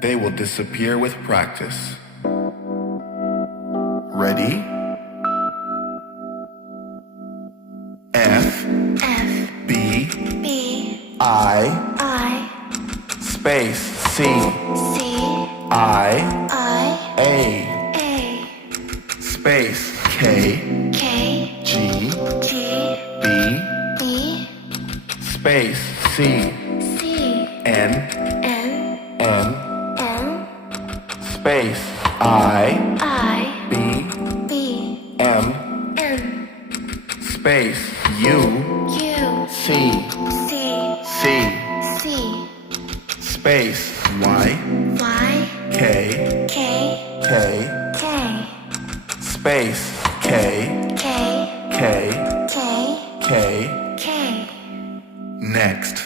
They will disappear with practice. Ready? F, B, I, space, C, I, A, space, K, G, B, space, C, N, space, I, B, M, space, U, C, space, Y, K, space, K, Next.